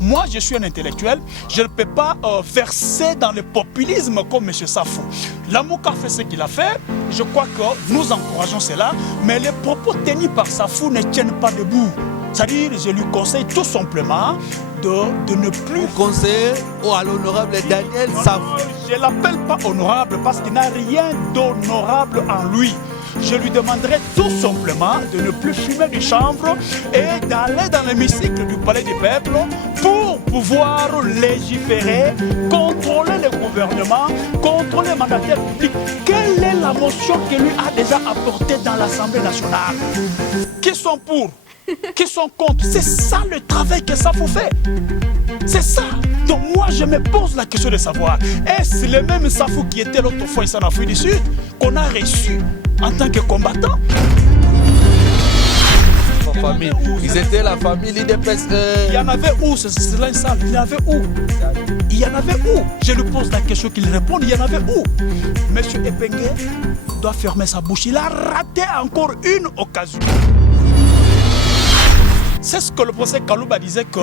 Moi, je suis un intellectuel, je ne peux pas verser dans le populisme comme M. Safou. Lamouka fait ce qu'il a fait, je crois que nous encourageons cela, mais les propos tenus par Safou ne tiennent pas debout. C'est-à-dire, je lui conseille tout simplement de ne plus... Vous conseillez à l'honorable Daniel Safou? Je ne l'appelle pas honorable parce qu'il n'a rien d'honorable en lui. Je lui demanderai tout simplement de ne plus fumer du chanvre et d'aller dans l'hémicycle du Palais du Peuple pour pouvoir légiférer, contrôler le gouvernement, contrôler les mandataires publics. Quelle est la motion qu'il lui a déjà apportée dans l'Assemblée nationale? Qui sont pour? Qui sont contre? C'est ça le travail que ça vous fait. C'est ça. Donc moi je me pose la question de savoir, est-ce le même Safou qui était l'autre fois ici en Afrique du Sud qu'on a reçu en tant que combattant? Famille. Ils étaient la famille l'IDPS. Il y en avait où? C'est là une salle. Il y en avait où? Il y en avait où? Je lui pose la question qu'il répond. Il y en avait où? Monsieur Epengue doit fermer sa bouche. Il a raté encore une occasion. C'est ce que le professeur Kalouba disait que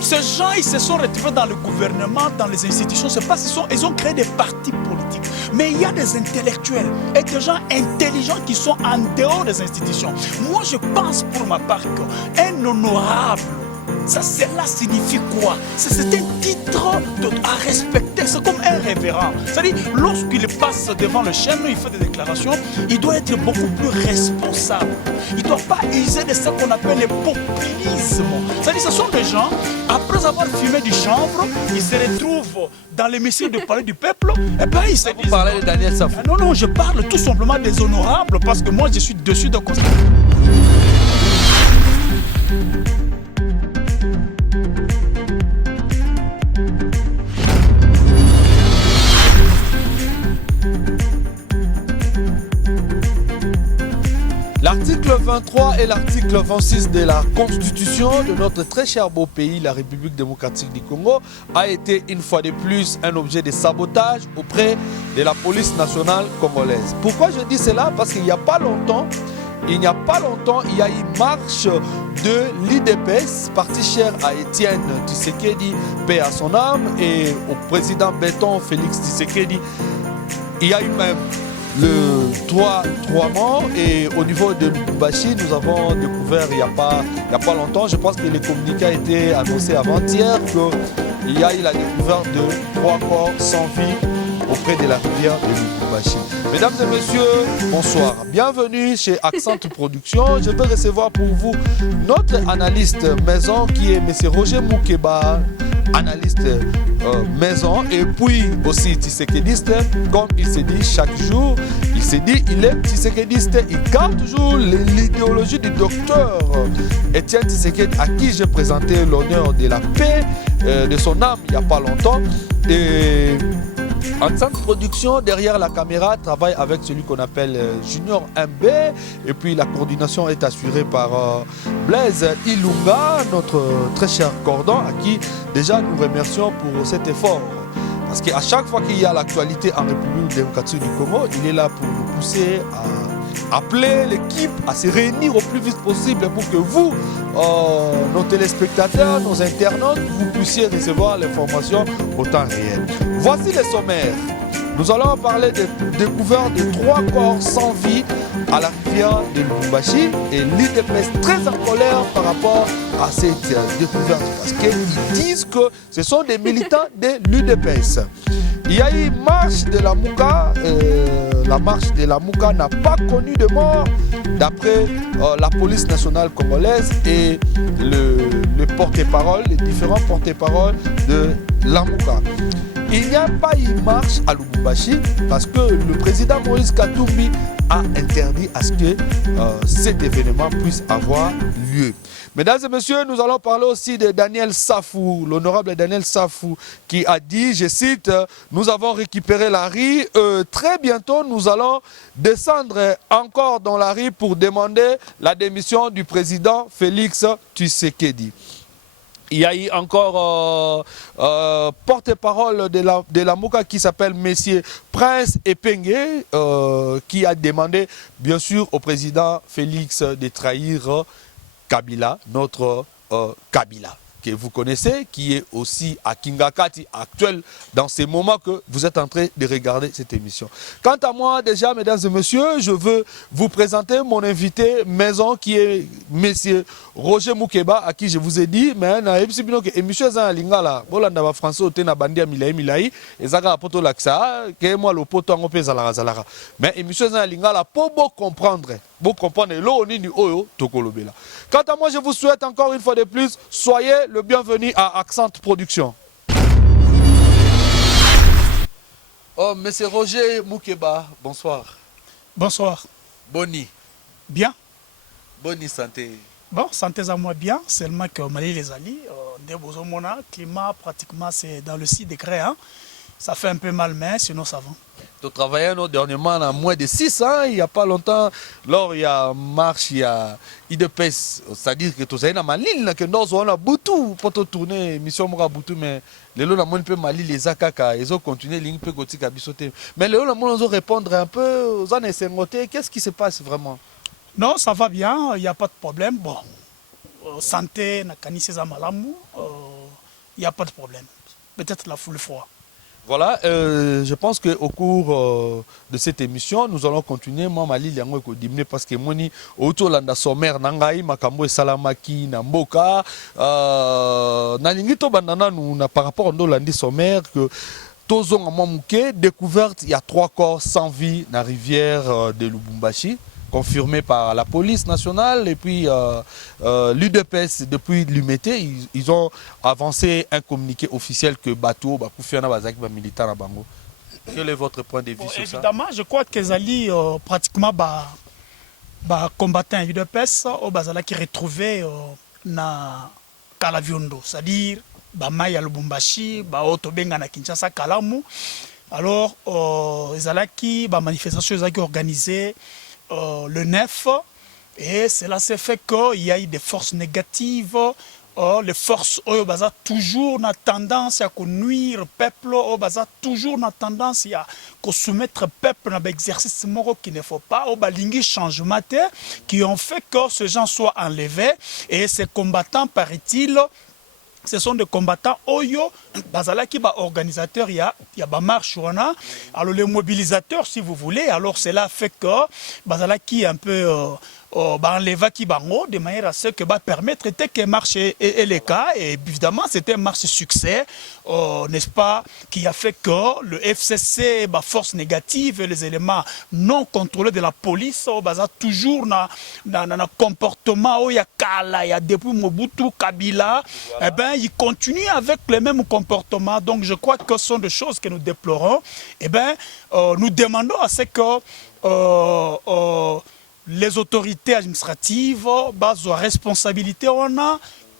ces gens, ils se sont retrouvés dans le gouvernement, dans les institutions. C'est parce qu'ils ont créé des partis politiques. Mais il y a des intellectuels et des gens intelligents qui sont en dehors des institutions. Moi, je pense pour ma part qu'un honorable, cela signifie quoi? C'est un titre à respecter, c'est comme un révérend. C'est-à-dire, lorsqu'il passe devant le chêne, il fait des déclarations, il doit être beaucoup plus responsable. Il ne doit pas user de ce qu'on appelle le populisme. C'est-à-dire, ce sont des gens, après avoir fumé du chanvre, ils se retrouvent dans l'hémicycle du Palais du Peuple, et bien ils se disent... Vous parlez de Daniel Safou? Non, je parle tout simplement des honorables, parce que moi, je suis dessus de constat. L'article 23 et l'article 26 de la Constitution de notre très cher beau pays, la République démocratique du Congo, a été une fois de plus un objet de sabotage auprès de la police nationale congolaise. Pourquoi je dis cela? Parce qu'il n'y a pas longtemps, il y a une marche de l'IDPS, parti cher à Étienne Tshisekedi, paix à son âme, et au président Béton Félix Tshisekedi. Il y a eu même le 3 morts, et au niveau de Lubumbashi, nous avons découvert il n'y a pas longtemps, je pense que le communiqué a été annoncé avant-hier, qu'il y a eu la découverte de 3 corps sans vie auprès de la rivière de Lubumbashi. Mesdames et messieurs, bonsoir. Bienvenue chez Accent Production. Je vais recevoir pour vous notre analyste maison qui est M. Roger Moukeba, analyste maison, et puis aussi Tshisekediste, comme il se dit chaque jour. Il se dit, il est Tshisekediste, il garde toujours l'idéologie du docteur Étienne Tshisekedi, à qui j'ai présenté l'honneur de la paix de son âme il n'y a pas longtemps. Et Accent Production, derrière la caméra, travaille avec celui qu'on appelle Junior MB, et puis la coordination est assurée par Blaise Ilunga, notre très cher cordon, à qui déjà nous remercions pour cet effort. Parce qu'à chaque fois qu'il y a l'actualité en République démocratique du Congo, il est là pour nous pousser à appeler l'équipe à se réunir au plus vite possible pour que vous, nos téléspectateurs, nos internautes, vous puissiez recevoir l'information au temps réel. Voici les sommaires. Nous allons parler de découverte de 3 corps sans vie à la rivière de Lubumbashi, et l'IDPS très en colère par rapport à cette découverte parce qu'ils disent que ce sont des militants de l'UDPS. Il y a eu une marche de la Mouka. La marche de la Mouka n'a pas connu de mort d'après la police nationale congolaise et le porte-parole, les différents porte-paroles de la Mouka. Il n'y a pas eu marche à Lubumbashi parce que le président Moïse Katumbi a interdit à ce que cet événement puisse avoir lieu. Mesdames et messieurs, nous allons parler aussi de Daniel Safou, l'honorable Daniel Safou, qui a dit, je cite, « Nous avons récupéré la rue, très bientôt nous allons descendre encore dans la rue pour demander la démission du président Félix Tshisekedi. » Il y a eu encore porte-parole de la Mouka qui s'appelle Messieurs Prince Epengue, qui a demandé bien sûr au président Félix de trahir Kabila, notre Kabila. que vous connaissez, qui est aussi à Kingakati, actuel dans ces moments que vous êtes en train de regarder cette émission. Quant à moi, déjà, mesdames et messieurs, je veux vous présenter mon invité maison qui est monsieur Roger Moukeba, à qui je vous ai dit, mais na ebisibino que émission za lingala, bolanda ba français ote na bandia milai, ezaka poto laksa, que moi le poto ngo pe zala. Mais émission za lingala pour beau comprendre lo nini oyo tokolobela. Quant à moi, je vous souhaite encore une fois de plus, soyez le bienvenu à Accent Production. Oh, monsieur Roger Moukeba, bonsoir. Bonsoir. Boni. Bien. Boni santé. Bon, santé à moi bien, seulement que Mali les alliés, le climat pratiquement c'est dans le 6 degrés. Hein. Ça fait un peu mal, mais sinon ça va. Tu travaillais dernièrement à moins de 6 ans, il n'y a pas longtemps, lors il y a marche, il y a IDPS, c'est-à-dire que tu as une malille, que nous avons beaucoup pour tourner, mission Moura Boutou, mais les lots n'ont pas malille, les akaka, ils ont continué, ils ont continué à bisoter. Mais les lots n'ont répondre un peu aux années 50, qu'est-ce qui se passe vraiment? Non, ça va bien, il n'y a pas de problème. Bon, santé, nakani ses amalamou, il n'y a pas de problème. Peut-être la foule froid. Voilà, je pense qu'au cours de cette émission, nous allons continuer. Moi, Mali, parce que moi, autour de la sommaire, Nangaï, Makambo et Salamaki, Namboka, Nalingito Bandana, nous, par rapport à l'Olandi sommaire, que Tozong Amamouké, découverte, il y a 3 corps sans vie dans la rivière de Lubumbashi, confirmé par la police nationale et puis l'UDPS depuis l'UMT, ils ont avancé un communiqué officiel que Bateau, Bakoufiana, Bazak, militant à Bango. Quel est votre point de vue sur ça? Évidemment, je crois que les pratiquement combattants UDPS au Bazala qui retrouvé na Kalaviondo, c'est-à-dire Maya Lubumbashi, Otobenga na Kinshasa Kalamu. Alors, les manifestations organisées le 9, et cela s'est fait qu'il y a eu des forces négatives. Les forces ont toujours tendance à nuire le peuple, toujours tendance à soumettre le peuple à un exercice qui ne faut pas, au changement qui ont fait que ces gens soient enlevés. Et ces combattants, paraît-il, ce sont des combattants Oyo, Bazalaki, organisateur, il y a marche, alors les mobilisateurs, si vous voulez, alors cela fait que Bazalaki un peu enleva qui bango de manière à ce que permettre que marche et les cas, et évidemment c'était un marche succès, n'est-ce pas, qui a fait que le FCC, force négative et les éléments non contrôlés de la police, toujours dans un comportement, il y a Kala, il y a depuis Mobutu, Kabila, voilà. Eh bien, ils continuent avec le même comportement. Donc, je crois que ce sont des choses que nous déplorons. Eh bien, nous demandons à ce que les autorités administratives, basent responsabilité,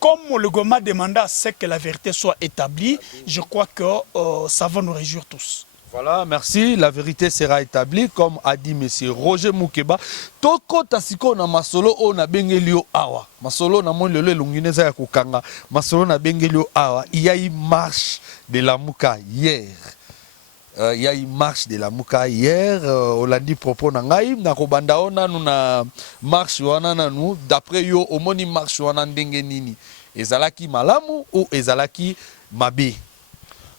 comme le gouvernement demande à ce que la vérité soit établie, je crois que ça va nous réjouir tous. Voilà, merci. La vérité sera établie, comme a dit M. Roger Moukeba. Toko tasiko na masolo o na bengelio awa. Masolo na mon lelo lungineza ya kukanga. Masolo na bengelio awa. Il y a eu marche de la Mouka hier. Il y a eu marche de la Mouka hier. Olandi propos na ngai. Na kobanda ona na marche wana na nou. D'après yo, omoni marche wana ndenge nini. Ezalaki malamu ou ezalaki mabe?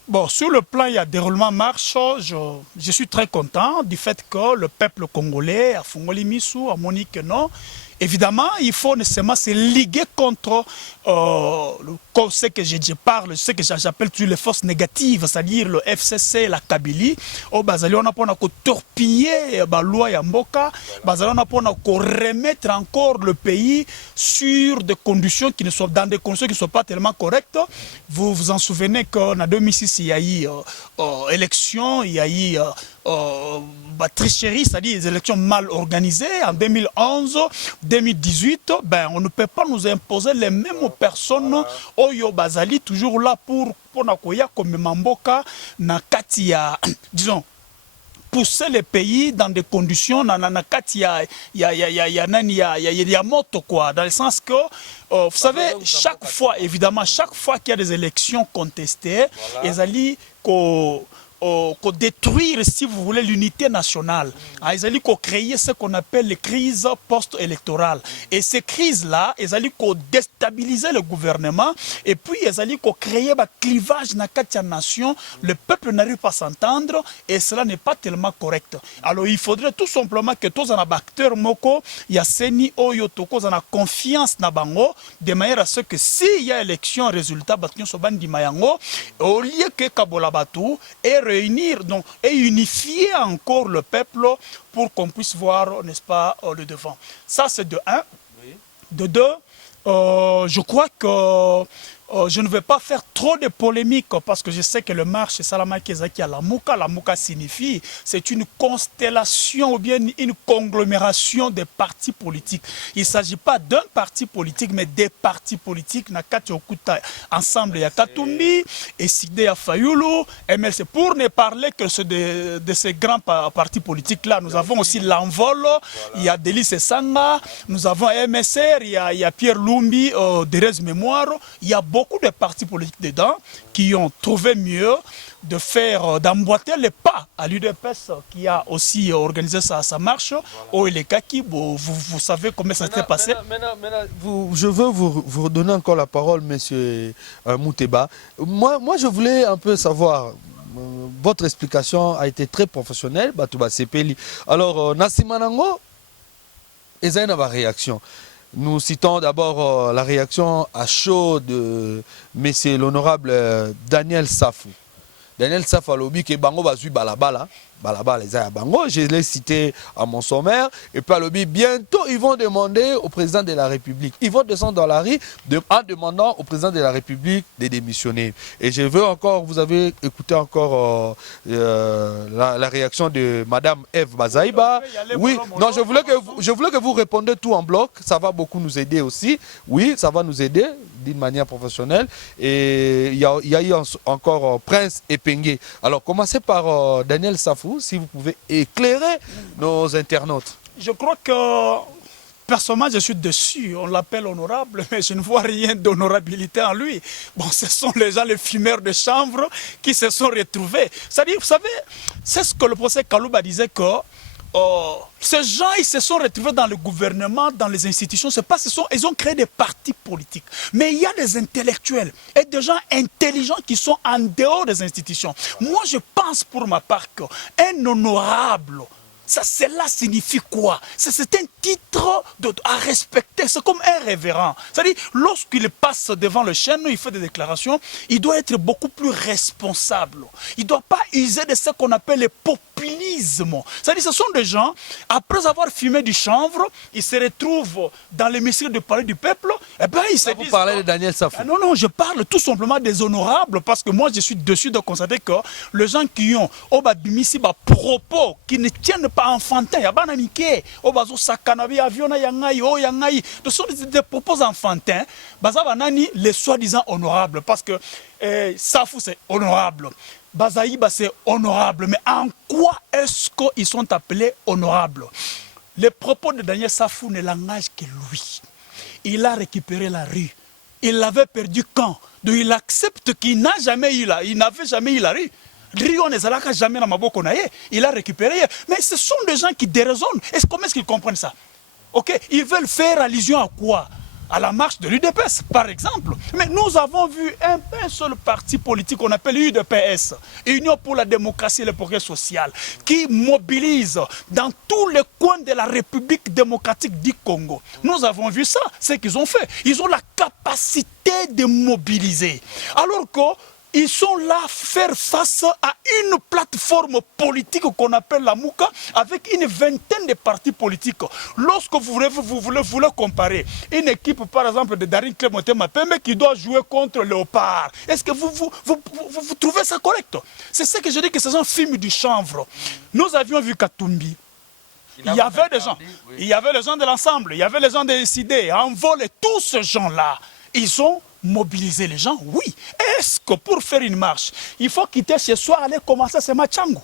Bon, sur le plan, il y a déroulement marche. Je suis très content du fait que le peuple congolais, à Fongoli Missou, à Monique, non. Évidemment, il faut nécessairement se liguer contre ce que je parle, ce que j'appelle les forces négatives, c'est-à-dire le FCC, la Kabylie. Au Bazali, on a pour torpiller la loi Yamboka. Bazali, on a pour remettre encore le pays sur des conditions qui ne sont dans des conditions qui ne sont pas tellement correctes. Vous vous en souvenez qu'en 2006, il y a eu élection, il y a eu tricherie, c'est-à-dire des élections mal organisées. En 2011, 2018, on ne peut pas nous imposer les mêmes personnes. Oyo Bazali, toujours là pour Nakoya comme Mamboka, Nakatia, disons, pousser les pays dans des conditions, il y a moto quoi, dans le sens que, vous savez, chaque fois, évidemment, chaque fois qu'il y a des élections contestées, ils allaient détruire, si vous voulez, l'unité nationale. Ils allaient créer ce qu'on appelle les crises post-électorales. Et ces crises-là, ils allaient déstabiliser le gouvernement et puis ils allaient créer un clivage dans la nation. Le peuple n'arrive pas à s'entendre et cela n'est pas tellement correct. Alors il faudrait tout simplement que tous les acteurs moko, Yasseni Oyo Toko, en confiance na bango, de manière à ce que s'il y a élection, résultat, au lieu que Kabola Batou et réunir donc, et unifier encore le peuple pour qu'on puisse voir, n'est-ce pas, le devant. Ça, c'est de un. Oui. De deux, je crois que je ne vais pas faire trop de polémiques parce que je sais que le marche Salama Kezaki à la Mouka signifie c'est une constellation ou bien une conglomération de partis politiques. Il ne s'agit pas d'un parti politique mais des partis politiques. Nakati Okuta ensemble il y a Katumbi et Sidé à Fayulu. MLC pour ne parler que de ces grands partis politiques là. Nous avons aussi l'Envol, il y a Delis Sanga, nous avons MSR, il y a Pierre Lumbi, Derez Mémoire, il y a beaucoup de partis politiques dedans qui ont trouvé mieux de faire, d'emboîter les pas à l'UDPS qui a aussi organisé sa marche au Elekaki. Vous savez comment ça s'est passé. Maintenant, je veux vous redonner encore la parole, monsieur Mouteba. Moi, je voulais un peu savoir, votre explication a été très professionnelle. Alors, Nassimanango, et ça a une réaction. Nous citons d'abord la réaction à chaud de monsieur l'honorable Daniel Safou. Daniel Safou a lobby que Bango Bazu Balabala. Balabala, les Bango, je l'ai cité à mon sommaire. Et puis à lobby, bientôt ils vont demander au président de la République. Ils vont descendre dans la rue en demandant au président de la République de démissionner. Et je veux encore, vous avez écouté encore la réaction de Madame Eve Bazaïba. Oui, non, je voulais que vous répondiez tout en bloc. Ça va beaucoup nous aider aussi. Oui, ça va nous aider d'une manière professionnelle. Et il y a eu encore Prince Epengue. Alors commencez par Daniel Safou. Si vous pouvez éclairer nos internautes. Je crois que personnellement je suis dessus. On l'appelle honorable, mais je ne vois rien d'honorabilité en lui. Bon, ce sont les gens, les fumeurs de chanvre qui se sont retrouvés. C'est-à-dire, vous savez, c'est ce que le professeur Kalouba disait que ces gens, ils se sont retrouvés dans le gouvernement, dans les institutions. C'est pas ils ont créé des partis politiques. Mais il y a des intellectuels et des gens intelligents qui sont en dehors des institutions. Moi, je pense pour ma part qu'un honorable, cela signifie quoi? C'est un titre à respecter, c'est comme un révérend. C'est-à-dire, lorsqu'il passe devant le chêne, il fait des déclarations, il doit être beaucoup plus responsable. Il ne doit pas user de ce qu'on appelle le populisme. C'est-à-dire, ce sont des gens, après avoir fumé du chanvre, ils se retrouvent dans l'hémicycle du palais du peuple, et bien ils se disent... Vous parlez de Daniel Safou? Non, je parle tout simplement des honorables, parce que moi, je suis dessus de constater que les gens qui ont propos, qui ne tiennent pas enfantins, ce sont des propos enfantins, les soi-disant honorables, parce que Safou c'est honorable, Bazaïba c'est honorable, mais en quoi est-ce qu'ils sont appelés honorables? Les propos de Daniel Safou ne l'engagent que lui. Il a récupéré la rue. Il l'avait perdu quand? Donc il accepte qu'il n'a jamais eu il n'avait jamais eu la rue. Jamais il a récupéré. Mais ce sont des gens qui déraisonnent. Comment est-ce qu'ils comprennent ça? Ok, ils veulent faire allusion à quoi? À la marche de l'UDPS, par exemple. Mais nous avons vu un seul parti politique qu'on appelle l'UDPS, Union pour la démocratie et le progrès social, qui mobilise dans tous les coins de la République démocratique du Congo. Nous avons vu ça, ce qu'ils ont fait. Ils ont la capacité de mobiliser. Alors que ils sont là faire face à une plateforme politique qu'on appelle la Mouka avec une vingtaine de partis politiques. Lorsque vous voulez comparer une équipe par exemple de Darin Clémenté Mapembe qui doit jouer contre Léopard, est-ce que vous trouvez ça correct? C'est ce que je dis que ce sont films du chanvre. Nous avions vu Katumbi. Il y avait des gens, il y avait les gens de l'ensemble, il y avait les gens des idées, Envol et tous ces gens-là, ils ont mobiliser les gens, oui. Est-ce que pour faire une marche, il faut quitter chez soi, aller commencer ce Machangu?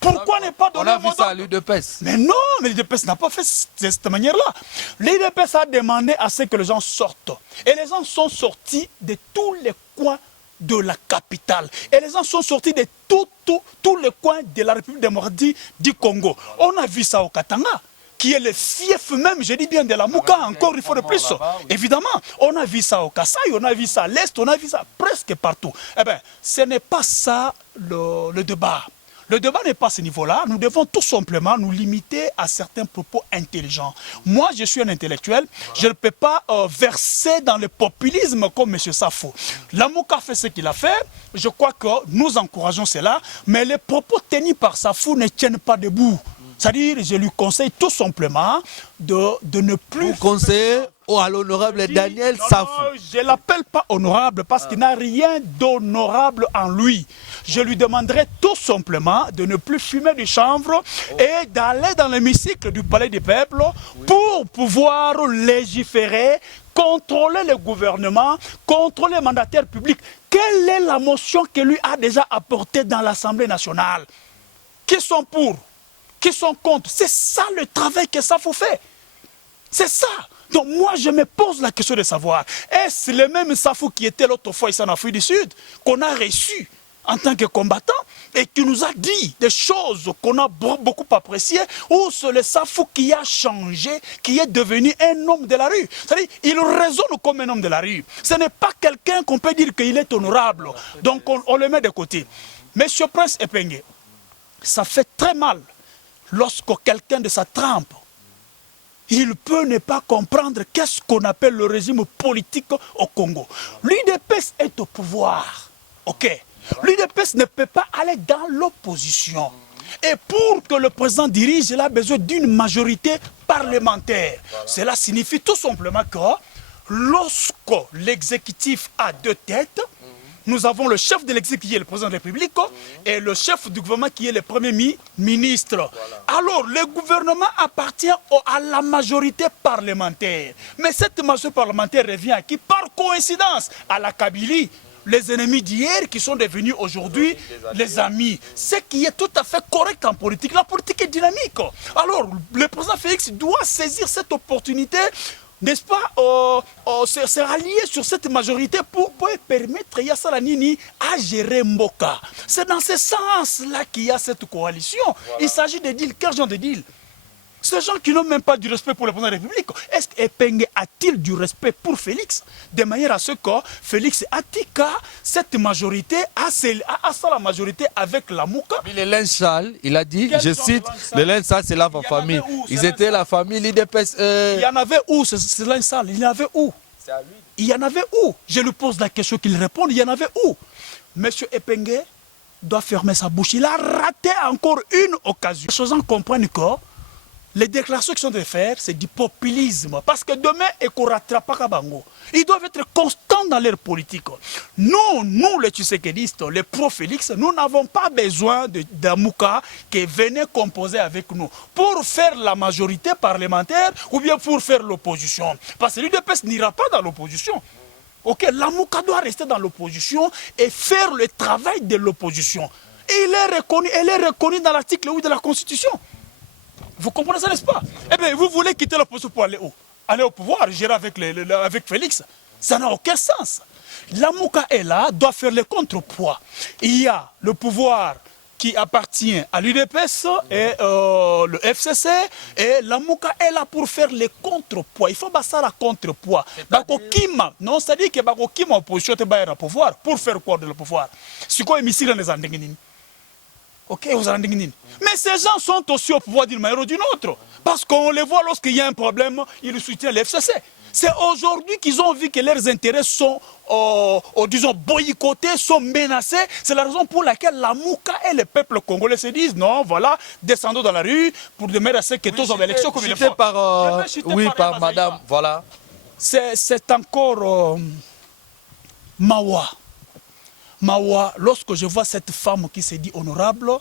Pourquoi ne pas donner un mot à l'UDPS? Mais non, l'UDPS n'a pas fait de cette manière-là. L'UDPS a demandé à ce que les gens sortent. Et les gens sont sortis de tous les coins de la capitale. Et les gens sont sortis de tous les coins de la République démocratique du Congo. On a vu ça au Katanga, qui est le fief même, je dis bien, de la Mouka, encore il faut de plus. Évidemment, on a vu ça au Kasaï, on a vu ça à l'Est, on a vu ça presque partout. Eh bien, ce n'est pas ça le débat. Le débat n'est pas à ce niveau-là. Nous devons tout simplement nous limiter à certains propos intelligents. Moi, je suis un intellectuel. Je ne peux pas verser dans le populisme comme M. Safo. Lamouka fait ce qu'il a fait. Je crois que nous encourageons cela. Mais les propos tenus par Safo ne tiennent pas debout. C'est-à-dire, je lui conseille tout simplement de ne plus... Vous conseillez à l'honorable Daniel Safo? Je ne l'appelle pas honorable parce qu'il n'a rien d'honorable en lui. Je lui demanderai tout simplement de ne plus fumer du chanvre et d'aller dans l'hémicycle du Palais des Peuples pour pouvoir légiférer, contrôler le gouvernement, contrôler les mandataires publics. Quelle est la motion que lui a déjà apportée dans l'Assemblée nationale? Qui sont pour? Qui sont contre? C'est ça le travail que Safo fait. C'est ça. Donc moi, je me pose la question de savoir, est-ce le même Safo qui était l'autre fois ici en Afrique du Sud, qu'on a reçu en tant que combattant, et qui nous a dit des choses qu'on a beaucoup appréciées, ou c'est le Safo qui a changé, qui est devenu un homme de la rue? C'est-à-dire, il raisonne comme un homme de la rue. Ce n'est pas quelqu'un qu'on peut dire qu'il est honorable. Donc on le met de côté. Monsieur Prince Epenge, ça fait très mal lorsque quelqu'un de sa trempe, il peut ne pas comprendre qu'est-ce qu'on appelle le régime politique au Congo. L'UDPS est au pouvoir. Ok. L'UDPS ne peut pas aller dans l'opposition. Et pour que le président dirige, il a besoin d'une majorité parlementaire. Cela signifie tout simplement que lorsque l'exécutif a deux têtes, nous avons le chef de l'exécutif qui est le président de la République et le chef du gouvernement qui est le premier ministre. Alors, le gouvernement appartient à la majorité parlementaire. Mais cette majorité parlementaire revient à qui? Par coïncidence, à la Kabylie. Les ennemis d'hier qui sont devenus aujourd'hui les amis. Ce qui est tout à fait correct en politique. La politique est dynamique. Alors, le président Félix doit saisir cette opportunité, n'est-ce pas, se rallier sur cette majorité pour permettre Yassala Nini à gérer Mboka. C'est dans ce sens-là qu'il y a cette coalition. Voilà. Il s'agit de deals. Quel genre de deal? Ces gens qui n'ont même pas du respect pour le président de la République, est-ce qu'Epenge a-t-il du respect pour Félix? De manière à ce que Félix Atika, cette majorité, a la majorité avec la Mouka. Le linge sale, il a dit, je cite, le linge sale c'est la famille. Ils étaient la famille, l'IDPS. Il y en avait où ce linge sale? Il y en avait où? C'est à lui. Il y en avait où? Je lui pose la question qu'il répond, il y en avait où? Monsieur Epenge doit fermer sa bouche. Il a raté encore une occasion. Les gens comprennent que les déclarations qui sont de faire, c'est du populisme. Parce que demain, ils ne rattrapent pas Kabango. Ils doivent être constants dans leur politique. Nous, les Tshisekidistes, les pro-Félix, nous n'avons pas besoin d'Amouka qui venait composer avec nous pour faire la majorité parlementaire ou bien pour faire l'opposition. Parce que l'UDPS n'ira pas dans l'opposition. Ok, l'Amouka doit rester dans l'opposition et faire le travail de l'opposition. Elle est reconnue dans l'article 8 de la Constitution. Vous comprenez ça, n'est-ce pas? Eh bien, vous voulez quitter l'opposition pour aller où? Aller au pouvoir, gérer avec Félix. Ça n'a aucun sens. La Mouka est là, doit faire le contrepoids. Il y a le pouvoir qui appartient à l'UDPS et le FCC, et la Mouka est là pour faire le contrepoids. Il faut passer la contrepoids. Non, c'est-à-dire que Bakokima opposition te au pouvoir. Pour faire quoi de le pouvoir? C'est quoi émissaire dans les Andengini? Ok, vous en Mais ces gens sont aussi au pouvoir d'une manière ou d'une autre. Parce qu'on les voit lorsqu'il y a un problème, ils soutiennent l'FCC. C'est aujourd'hui qu'ils ont vu que leurs intérêts sont, disons, boycottés, sont menacés. C'est la raison pour laquelle la Mouka et le peuple congolais se disent non, voilà, descendons dans la rue pour demander à ce que tous ont élection comme il le faut. Par madame, voilà. C'est encore Mawa. Mawa, lorsque je vois cette femme qui se dit honorable,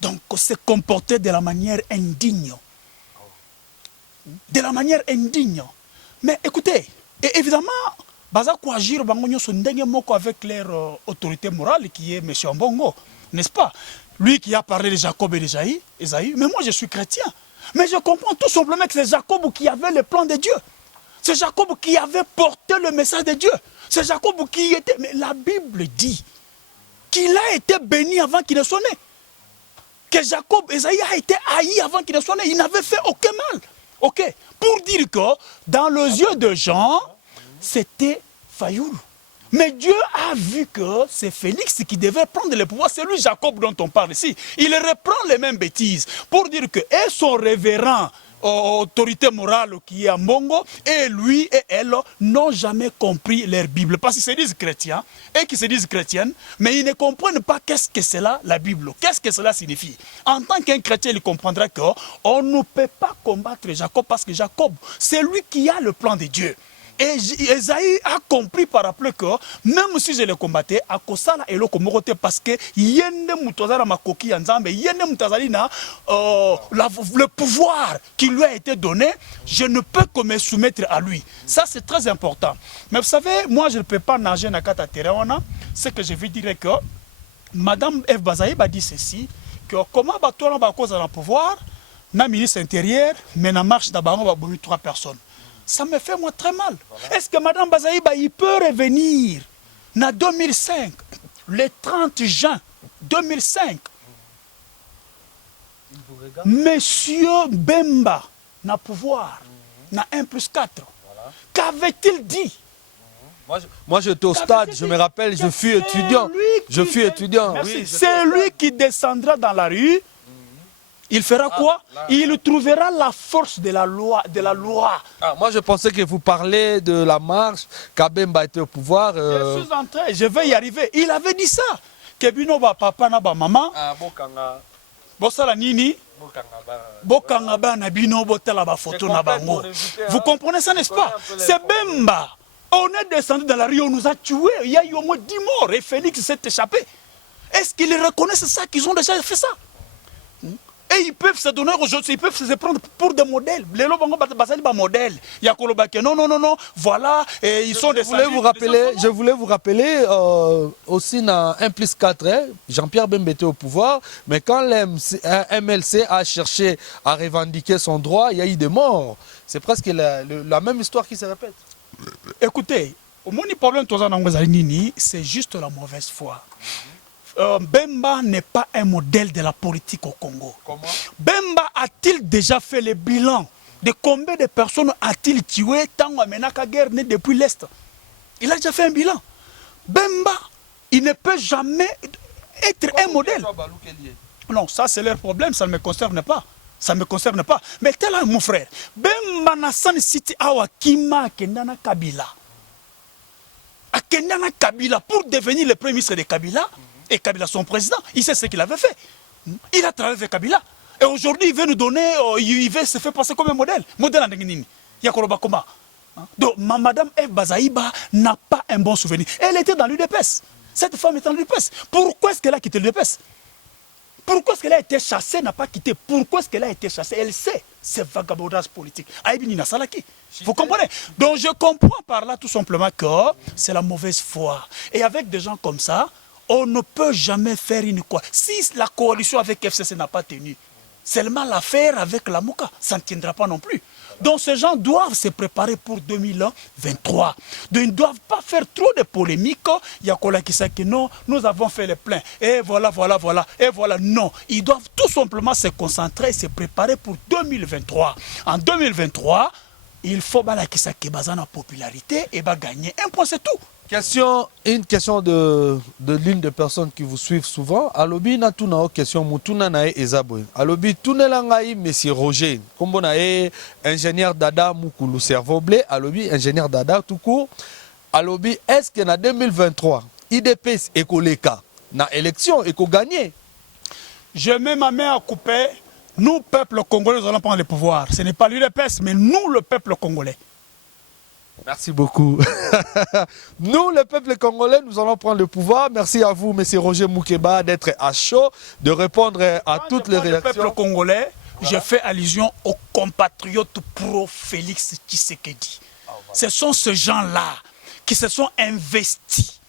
donc se comporter de la manière indigne. De la manière indigne. Mais écoutez, et évidemment, Baza ko agir bangonyo sondenge moko avec leur autorité morale qui est M. Mbongo, n'est-ce pas? Lui qui a parlé de Jacob et d'Esaïe, mais moi je suis chrétien. Mais je comprends tout simplement que c'est Jacob qui avait le plan de Dieu. C'est Jacob qui avait porté le message de Dieu. C'est Jacob qui était... Mais la Bible dit qu'il a été béni avant qu'il ne soit né. Que Jacob, Esaïe a été haï avant qu'il ne soit né. Il n'avait fait aucun mal. Ok. Pour dire que dans les yeux de Jean, c'était Fayoul. Mais Dieu a vu que c'est Félix qui devait prendre le pouvoir. C'est lui, Jacob, dont on parle ici. Il reprend les mêmes bêtises pour dire que et son révérend autorité morale qui est à Mongo, et lui et elle n'ont jamais compris leur Bible. Parce qu'ils se disent chrétiens et qu'ils se disent chrétiennes, mais ils ne comprennent pas qu'est-ce que c'est là la Bible. Qu'est-ce que cela signifie. En tant qu'un chrétien, il comprendra qu'on ne peut pas combattre Jacob parce que Jacob, c'est lui qui a le plan de Dieu. Et Esaïe a compris par après que même si je le combattais, à Kosala et le parce que yende mutazara makoki yanzambe yende mutazalina le pouvoir qui lui a été donné, je ne peux que me soumettre à lui. Ça c'est très important. Mais vous savez, moi je ne peux pas nager na kata terrain. Ce que je veux dire que Madame Eve Bazaïb a dit ceci, que comment on va cause dans le pouvoir, na ministre intérieur, mais na marche d'abord on va brûler 3 personnes. Ça me fait moi très mal. Voilà. Est-ce que Mme Bazaïba, il peut revenir en 2005, le 30 juin 2005, Monsieur Bemba n'a pouvoir, n'a 1+4. Voilà. Qu'avait-il dit? Moi j'étais au stade, je me rappelle, je fus étudiant. Oui, c'est lui qui descendra dans la rue. Il fera quoi? Il trouvera la force de la loi. Moi je pensais que vous parlez de la marche, Kabemba était au pouvoir. Je suis en train, je vais y arriver. Il avait dit ça. Kebino ba papa na ba maman. Bosala nini? Bokanga ba na bino botela ba photo na bango. Vous comprenez ça, n'est-ce pas? C'est Bemba. On est descendu dans la rue, on nous a tués. Il y a eu au moins 10 morts et Félix s'est échappé. Est-ce qu'ils reconnaissent ça, qu'ils ont déjà fait ça? Et ils peuvent se donner aujourd'hui, ils peuvent se prendre pour des modèles. Les Lobango Basali ba modèle. Il y a Kolobake. Non. Voilà. Et ils sont des. Je voulais vous rappeler aussi dans 1+4, Jean-Pierre Bemba était au pouvoir, mais quand MLC a cherché à revendiquer son droit, il y a eu des morts. C'est presque la même histoire qui se répète. Écoutez, au moins le problème c'est juste la mauvaise foi. Bemba n'est pas un modèle de la politique au Congo. Comment? Bemba a-t-il déjà fait le bilan de combien de personnes a-t-il tué tant à guerre né depuis l'Est? Il a déjà fait un bilan. Bemba, il ne peut jamais être un modèle. Non, ça c'est leur problème, ça ne me concerne pas. Ça ne me concerne pas. Mais tel mon frère, Bemba Nassan City Awa Kima Kendana Kabila. À Kendana Kabila pour devenir le premier ministre de Kabila. Et Kabila, son président, il sait ce qu'il avait fait. Il a travaillé avec Kabila. Et aujourd'hui, il veut nous donner, il veut se faire passer comme un modèle. Modèle en Denginini. Yakoroba Koma. Donc, Madame Eve Bazaïba n'a pas un bon souvenir. Elle était dans l'UDPS. Cette femme était dans l'UDPS. Pourquoi est-ce qu'elle a quitté l'UDPS? Pourquoi est-ce qu'elle a été chassée, n'a pas quitté? Pourquoi est-ce qu'elle a été chassée? Elle sait, c'est vagabondage politique. Aïbini Salaki. Vous comprenez? Donc, je comprends par là tout simplement que c'est la mauvaise foi. Et avec des gens comme ça, on ne peut jamais faire une coalition. Si la coalition avec FCC n'a pas tenu, seulement l'affaire avec la Mouka, ça ne tiendra pas non plus. Donc ces gens doivent se préparer pour 2023. Donc ils ne doivent pas faire trop de polémiques. Il y a Kola qui sait que non, nous avons fait le plein. Et voilà. Et voilà, non. Ils doivent tout simplement se concentrer et se préparer pour 2023. En 2023, il faut que la popularité et gagner un point, c'est tout. Une question de l'une des personnes qui vous suivent souvent. Alobi na tuna o question mutuna na ezaboy. Alobi tunelangai monsieur Roger. Kombo na ingénieur Dada Mukulu cerveau blé. Alobi ingénieur Dada tout court. Alobi est-ce que na 2023 IDPS ekoleka na élection eko gagner? Je mets ma main à couper. Nous peuple congolais nous allons prendre le pouvoir. Ce n'est pas l'UDPS mais nous le peuple congolais. Merci beaucoup. Nous, le peuple congolais, nous allons prendre le pouvoir. Merci à vous, M. Roger Moukeba, d'être à chaud, de répondre à toutes les réactions. Le peuple congolais, voilà. Je fais allusion aux compatriotes pro-Félix Tshisekedi. Ce sont ces gens-là qui se sont investis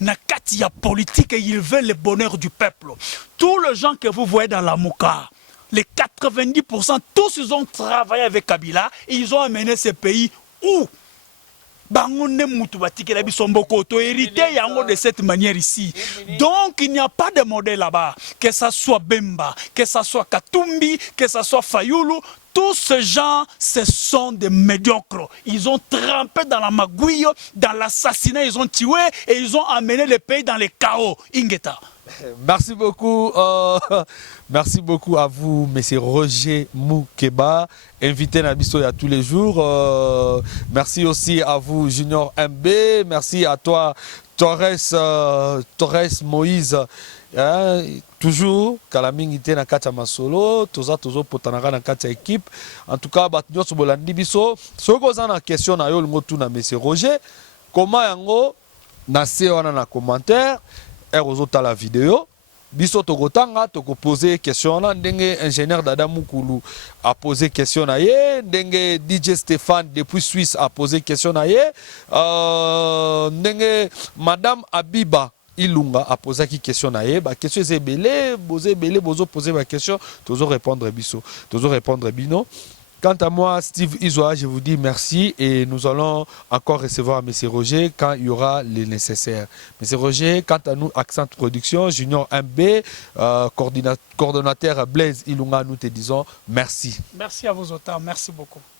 dans la politique et ils veulent le bonheur du peuple. Tous les gens que vous voyez dans la Mouka, les 90%, tous ils ont travaillé avec Kabila et ils ont amené ce pays où Bangonne Moutoubatik et la Bisombokoto hérité yango de cette manière ici. Donc il n'y a pas de modèle là-bas. Que ça soit Bemba, que ça soit Katumbi, que ça soit Fayoulou, tous ces gens, ce sont des médiocres. Ils ont trempé dans la magouille, dans l'assassinat, ils ont tué et ils ont amené le pays dans le chaos. Ingeta. Merci beaucoup. Merci beaucoup à vous, M. Roger Moukeba, invité Nabiso à tous les jours. Merci aussi à vous, Junior MB. Merci à toi, Torres Moïse. Toujours, Kalaming était dans Katia Masolo, toujours Potanara dans Katia équipe. En tout cas, Batnyo Sobolandi Biso. Ce que vous avez en question, M. Roger, comment yango, nase wana na commentaire. À la vidéo biso tokotanga toko poser question na ndenge ingénieur Dada Mukulu a posé question na ye, ndenge DJ Stéphane depuis Suisse a posé question na ye, ndenge Madame Abiba Ilunga a posé qui question na ye, ba question c'est belé bozo poser ma question toujours répondre biso toujours répondre bino. Quant à moi, Steve Izoa, je vous dis merci et nous allons encore recevoir M. Roger quand il y aura les nécessaires. M. Roger, quant à nous, Accent Production, Junior MB, coordonnateur Blaise Ilunga, nous te disons merci. Merci à vous autant, merci beaucoup.